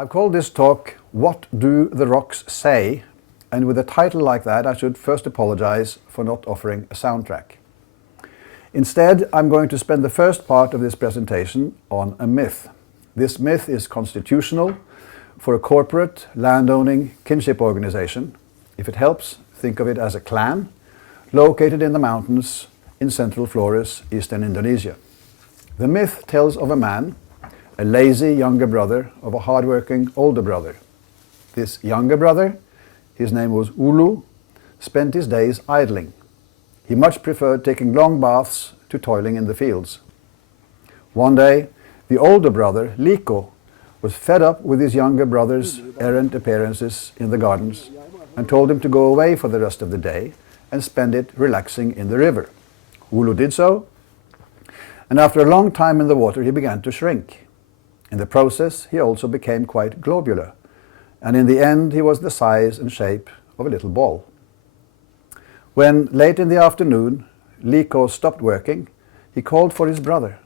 I've called this talk, What Do the Rocks Say? And with a title like that, I should first apologize for not offering a soundtrack. Instead, I'm going to spend the first part of this presentation on a myth. This myth is constitutional for a corporate, landowning kinship organization. If it helps, think of it as a clan located in the mountains in central Flores, eastern Indonesia. The myth tells of a man, a lazy younger brother of a hard-working older brother. This younger brother, his name was Ulu, spent his days idling. He much preferred taking long baths to toiling in the fields. One day, the older brother, Liko, was fed up with his younger brother's errant appearances in the gardens and told him to go away for the rest of the day and spend it relaxing in the river. Ulu did so, and after a long time in the water he began to shrink. In the process he also became quite globular, and in the end he was the size and shape of a little ball. When, late in the afternoon, Liko stopped working, he called for his brother.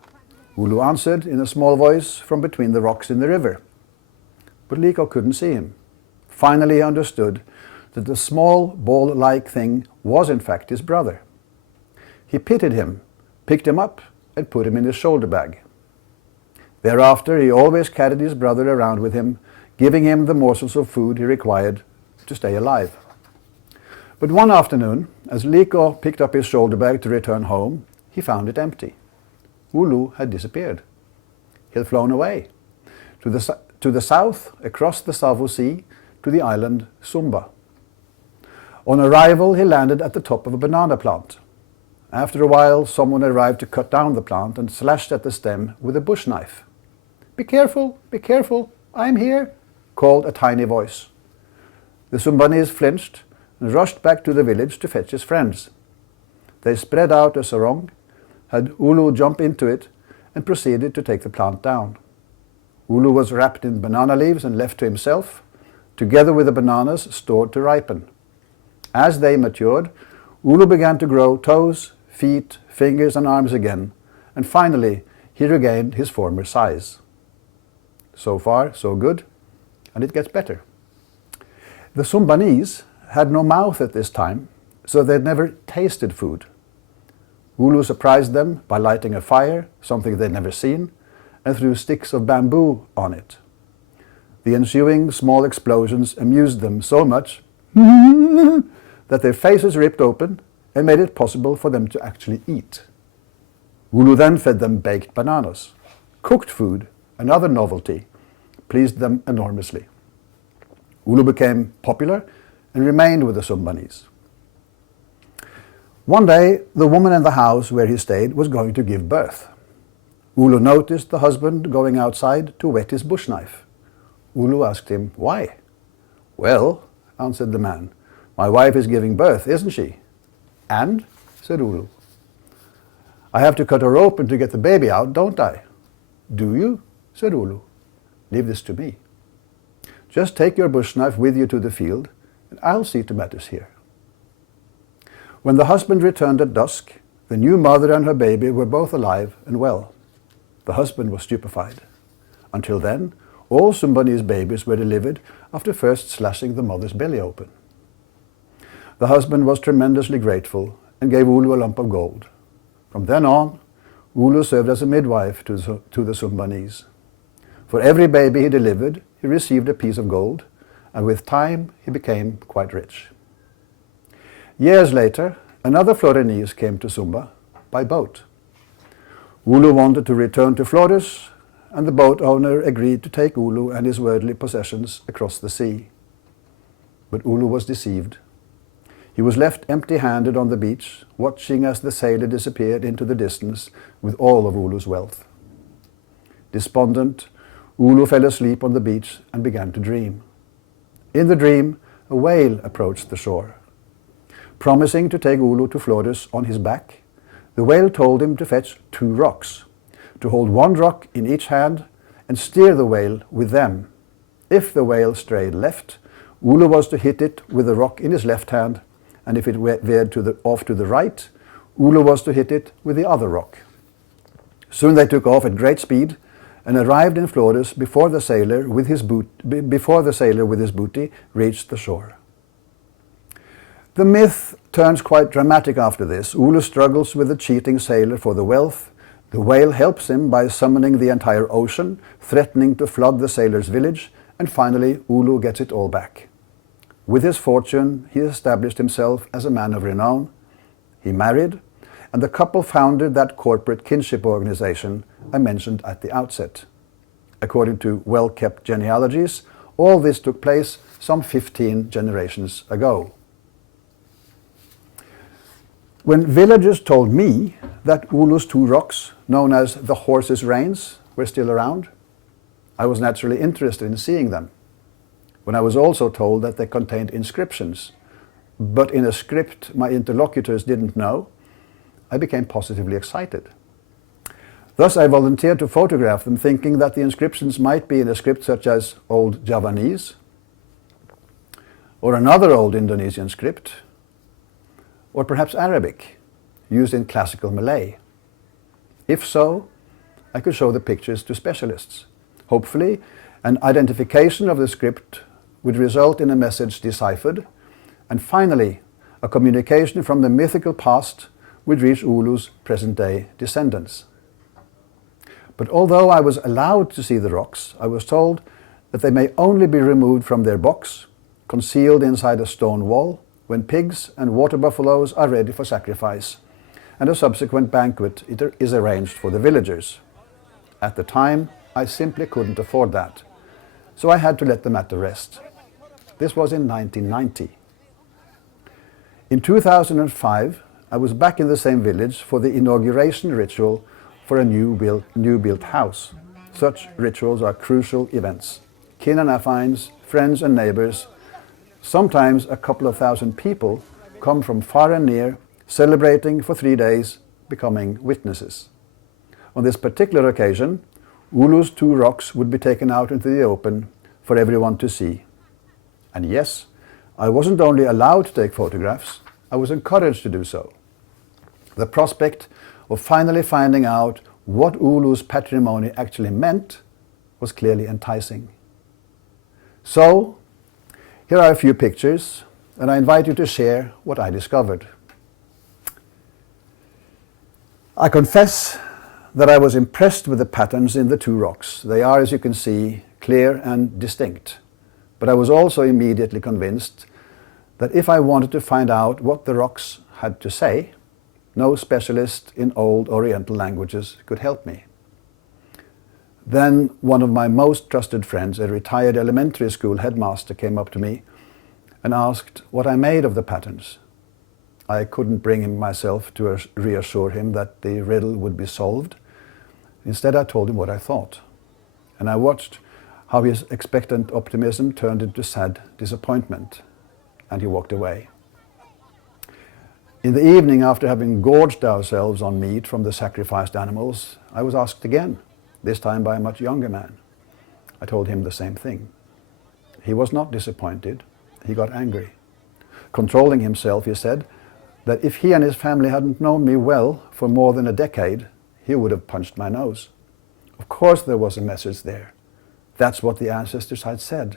Ulu answered in a small voice from between the rocks in the river. But Liko couldn't see him. Finally he understood that the small ball-like thing was in fact his brother. He pitied him, picked him up, and put him in his shoulder bag. Thereafter he always carried his brother around with him, giving him the morsels of food he required to stay alive. But one afternoon, as Liko picked up his shoulder bag to return home, he found it empty. Ulu had disappeared. He had flown away to the south, across the Savo Sea, to the island Sumba. On arrival, he landed at the top of a banana plant. After a while, someone arrived to cut down the plant and slashed at the stem with a bush knife. Be careful, I'm here," called a tiny voice. The Sumbanese flinched and rushed back to the village to fetch his friends. They spread out a sarong, had Ulu jump into it, and proceeded to take the plant down. Ulu was wrapped in banana leaves and left to himself, together with the bananas stored to ripen. As they matured, Ulu began to grow toes, feet, fingers and arms again, and finally he regained his former size. So far, so good, and it gets better. The Sumbanese had no mouth at this time, so they'd never tasted food. Ulu surprised them by lighting a fire, something they'd never seen, and threw sticks of bamboo on it. The ensuing small explosions amused them so much that their faces ripped open and made it possible for them to actually eat. Ulu then fed them baked bananas. Cooked food, another novelty, pleased them enormously. Ulu became popular and remained with the Sumbanese. One day, the woman in the house where he stayed was going to give birth. Ulu noticed the husband going outside to wet his bush knife. Ulu asked him, "Why?" "Well," answered the man, "my wife is giving birth, isn't she?" "And?" said Ulu. "I have to cut her open to get the baby out, don't I?" "Do you?" said Ulu. "Leave this to me. Just take your bush knife with you to the field, and I'll see to matters here." When the husband returned at dusk, the new mother and her baby were both alive and well. The husband was stupefied. Until then, all Sumbanese babies were delivered after first slashing the mother's belly open. The husband was tremendously grateful and gave Ulu a lump of gold. From then on, Ulu served as a midwife to the Sumbanese. For every baby he delivered, he received a piece of gold, and with time he became quite rich. Years later, another Florenese came to Sumba by boat. Ulu wanted to return to Flores, and the boat owner agreed to take Ulu and his worldly possessions across the sea. But Ulu was deceived. He was left empty-handed on the beach, watching as the sailor disappeared into the distance with all of Ulu's wealth. Despondent, Ulu fell asleep on the beach and began to dream. In the dream, a whale approached the shore. Promising to take Ulu to Flores on his back, the whale told him to fetch 2 rocks, to hold 1 rock in each hand and steer the whale with them. If the whale strayed left, Ulu was to hit it with the rock in his left hand, and if it veered off to the right, Ulu was to hit it with the other rock. Soon they took off at great speed, and arrived in Flores before the sailor with his booty reached the shore. The myth turns quite dramatic after this. Ulu struggles with the cheating sailor for the wealth. The whale helps him by summoning the entire ocean, threatening to flood the sailor's village, and finally Ulu gets it all back. With his fortune, he established himself as a man of renown. He married, and the couple founded that corporate kinship organization I mentioned at the outset. According to well-kept genealogies, all this took place some 15 generations ago. When villagers told me that Ulu's 2 rocks, known as the horse's reins, were still around, I was naturally interested in seeing them. When I was also told that they contained inscriptions, but in a script my interlocutors didn't know, I became positively excited. Thus I volunteered to photograph them, thinking that the inscriptions might be in a script such as Old Javanese, or another old Indonesian script, or perhaps Arabic, used in classical Malay. If so, I could show the pictures to specialists. Hopefully, an identification of the script would result in a message deciphered, and finally, a communication from the mythical past would reach Ulu's present-day descendants. But although I was allowed to see the rocks, I was told that they may only be removed from their box, concealed inside a stone wall, when pigs and water buffaloes are ready for sacrifice, and a subsequent banquet is arranged for the villagers. At the time, I simply couldn't afford that, so I had to let the matter rest. This was in 1990. In 2005, I was back in the same village for the inauguration ritual for a new built house. Such rituals are crucial events. Kin and affines, friends and neighbors, sometimes a couple of thousand people come from far and near, celebrating for 3 days, becoming witnesses. On this particular occasion, Ulu's 2 rocks would be taken out into the open for everyone to see. And yes, I wasn't only allowed to take photographs, I was encouraged to do so. The prospect of finally finding out what Ulu's patrimony actually meant was clearly enticing. So, here are a few pictures, and I invite you to share what I discovered. I confess that I was impressed with the patterns in the 2 rocks. They are, as you can see, clear and distinct. But I was also immediately convinced that if I wanted to find out what the rocks had to say, no specialist in old Oriental languages could help me. Then one of my most trusted friends, a retired elementary school headmaster, came up to me and asked what I made of the patterns. I couldn't bring myself to reassure him that the riddle would be solved. Instead, I told him what I thought. And I watched how his expectant optimism turned into sad disappointment, and he walked away. In the evening, after having gorged ourselves on meat from the sacrificed animals, I was asked again, this time by a much younger man. I told him the same thing. He was not disappointed. He got angry. Controlling himself, he said that if he and his family hadn't known me well for more than a decade, he would have punched my nose. Of course there was a message there. That's what the ancestors had said.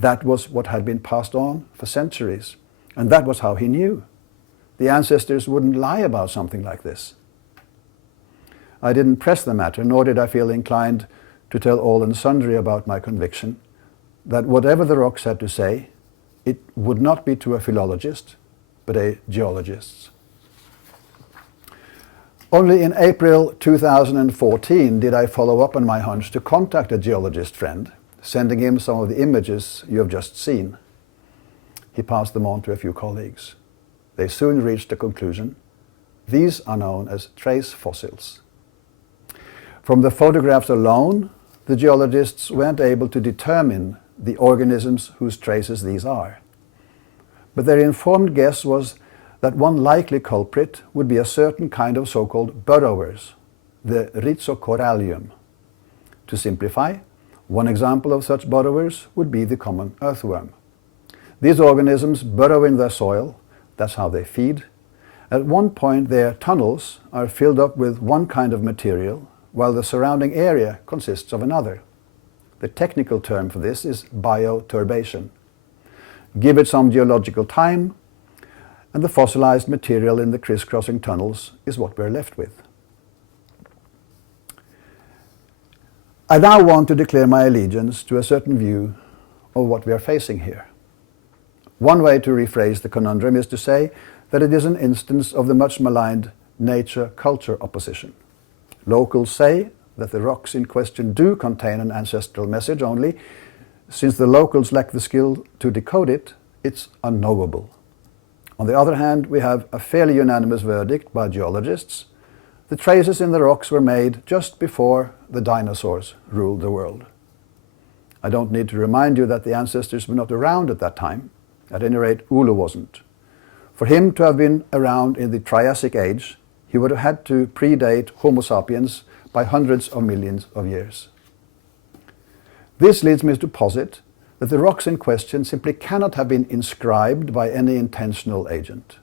That was what had been passed on for centuries. And that was how he knew. The ancestors wouldn't lie about something like this. I didn't press the matter, nor did I feel inclined to tell all and sundry about my conviction that whatever the rocks had to say, it would not be to a philologist, but a geologist. Only in April 2014 did I follow up on my hunch to contact a geologist friend, sending him some of the images you have just seen. He passed them on to a few colleagues. They soon reached a conclusion. These are known as trace fossils. From the photographs alone, the geologists weren't able to determine the organisms whose traces these are. But their informed guess was that one likely culprit would be a certain kind of so-called burrowers, the Rhizocorallium. To simplify, one example of such burrowers would be the common earthworm. These organisms burrow in the soil, that's how they feed. At one point their tunnels are filled up with one kind of material, while the surrounding area consists of another. The technical term for this is bioturbation. Give it some geological time, and the fossilized material in the crisscrossing tunnels is what we're left with. I now want to declare my allegiance to a certain view of what we are facing here. One way to rephrase the conundrum is to say that it is an instance of the much maligned nature-culture opposition. Locals say that the rocks in question do contain an ancestral message, only since the locals lack the skill to decode it, it's unknowable. On the other hand, we have a fairly unanimous verdict by geologists. The traces in the rocks were made just before the dinosaurs ruled the world. I don't need to remind you that the ancestors were not around at that time. At any rate, Ulu wasn't. For him to have been around in the Triassic Age, he would have had to predate Homo sapiens by hundreds of millions of years. This leads me to posit that the rocks in question simply cannot have been inscribed by any intentional agent.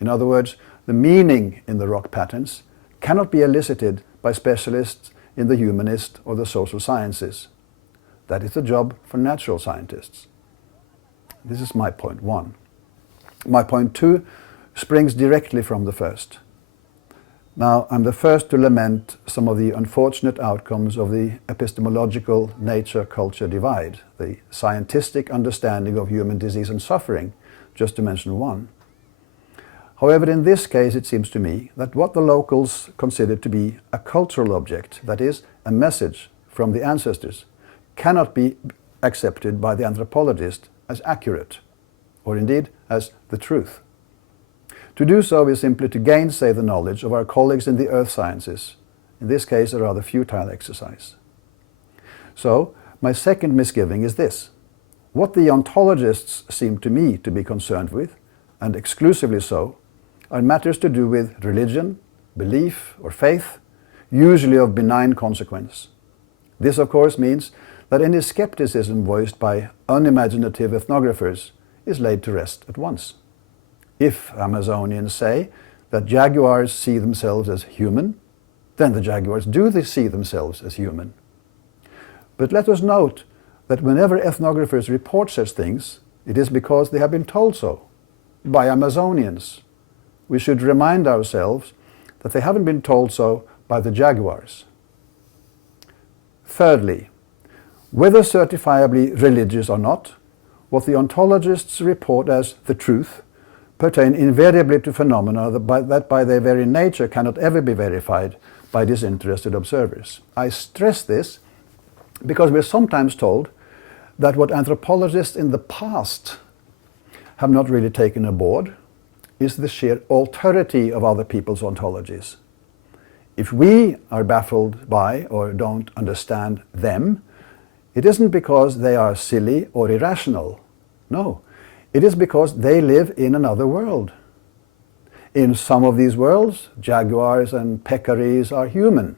In other words, the meaning in the rock patterns cannot be elicited by specialists in the humanist or the social sciences. That is the job for natural scientists. This is my point one. My point two springs directly from the first. Now, I'm the first to lament some of the unfortunate outcomes of the epistemological nature-culture divide, the scientific understanding of human disease and suffering, just to mention one. However, in this case, it seems to me that what the locals consider to be a cultural object, that is, a message from the ancestors, cannot be accepted by the anthropologist as accurate, or indeed as the truth. To do so is simply to gainsay the knowledge of our colleagues in the earth sciences, in this case a rather futile exercise. So, my second misgiving is this. What the ontologists seem to me to be concerned with, and exclusively so, are matters to do with religion, belief, or faith, usually of benign consequence. This, of course, means that any skepticism voiced by unimaginative ethnographers is laid to rest at once. If Amazonians say that jaguars see themselves as human, then the jaguars do see themselves as human. But let us note that whenever ethnographers report such things, it is because they have been told so by Amazonians. We should remind ourselves that they haven't been told so by the jaguars. Thirdly, whether certifiably religious or not, what the ontologists report as the truth pertain invariably to phenomena that by their very nature cannot ever be verified by disinterested observers. I stress this because we're sometimes told that what anthropologists in the past have not really taken aboard is the sheer alterity of other people's ontologies. If we are baffled by or don't understand them, it isn't because they are silly or irrational. No, it is because they live in another world. In some of these worlds, jaguars and peccaries are human.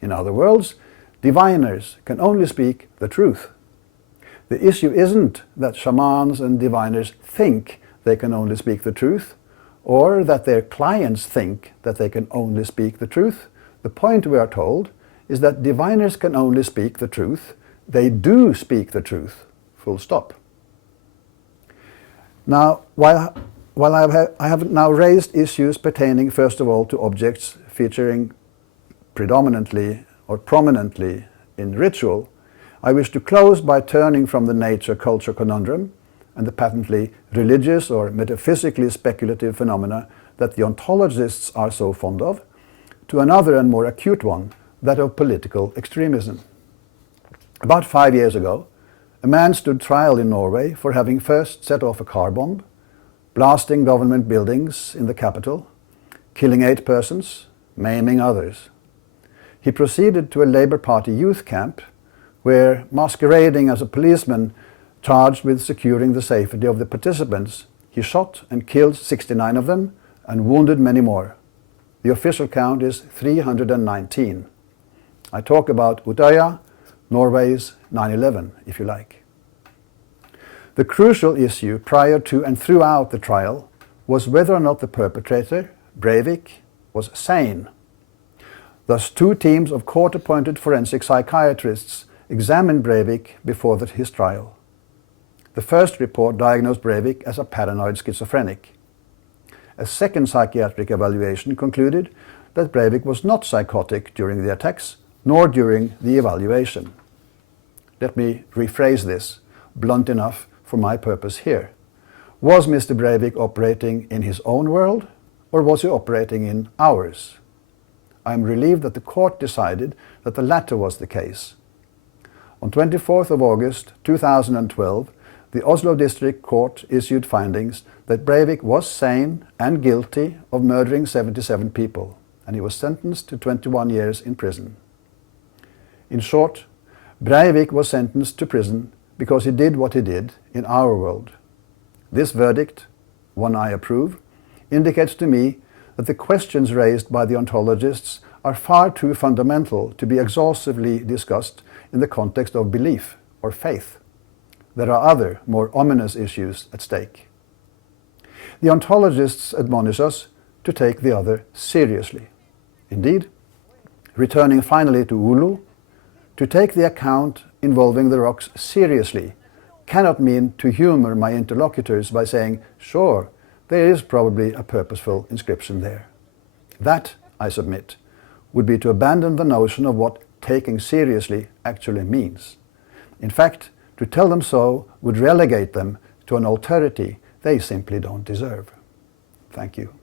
In other worlds, diviners can only speak the truth. The issue isn't that shamans and diviners think they can only speak the truth, or that their clients think that they can only speak the truth. The point, we are told, is that diviners can only speak the truth. They do speak the truth, full stop. Now, while I have now raised issues pertaining first of all to objects featuring predominantly or prominently in ritual, I wish to close by turning from the nature-culture conundrum and the patently religious or metaphysically speculative phenomena that the ontologists are so fond of, to another and more acute one, that of political extremism. About 5 years ago, a man stood trial in Norway for having first set off a car bomb, blasting government buildings in the capital, killing 8 persons, maiming others. He proceeded to a Labour Party youth camp where, masquerading as a policeman charged with securing the safety of the participants, he shot and killed 69 of them and wounded many more. The official count is 319. I talk about Utøya, Norway's 9/11, if you like. The crucial issue prior to and throughout the trial was whether or not the perpetrator, Breivik, was sane. Thus, 2 teams of court-appointed forensic psychiatrists examined Breivik before his trial. The first report diagnosed Breivik as a paranoid schizophrenic. A second psychiatric evaluation concluded that Breivik was not psychotic during the attacks, nor during the evaluation. Let me rephrase this, blunt enough for my purpose here. Was Mr. Breivik operating in his own world, or was he operating in ours? I am relieved that the court decided that the latter was the case. On 24th of August 2012, the Oslo District Court issued findings that Breivik was sane and guilty of murdering 77 people, and he was sentenced to 21 years in prison. In short, Breivik was sentenced to prison because he did what he did in our world. This verdict, one I approve, indicates to me that the questions raised by the ontologists are far too fundamental to be exhaustively discussed in the context of belief or faith. There are other, more ominous issues at stake. The ontologists admonish us to take the other seriously. Indeed, returning finally to Ulu, to take the account involving the rocks seriously cannot mean to humor my interlocutors by saying, sure, there is probably a purposeful inscription there. That, I submit, would be to abandon the notion of what taking seriously actually means. In fact, to tell them so would relegate them to an alterity they simply don't deserve. Thank you.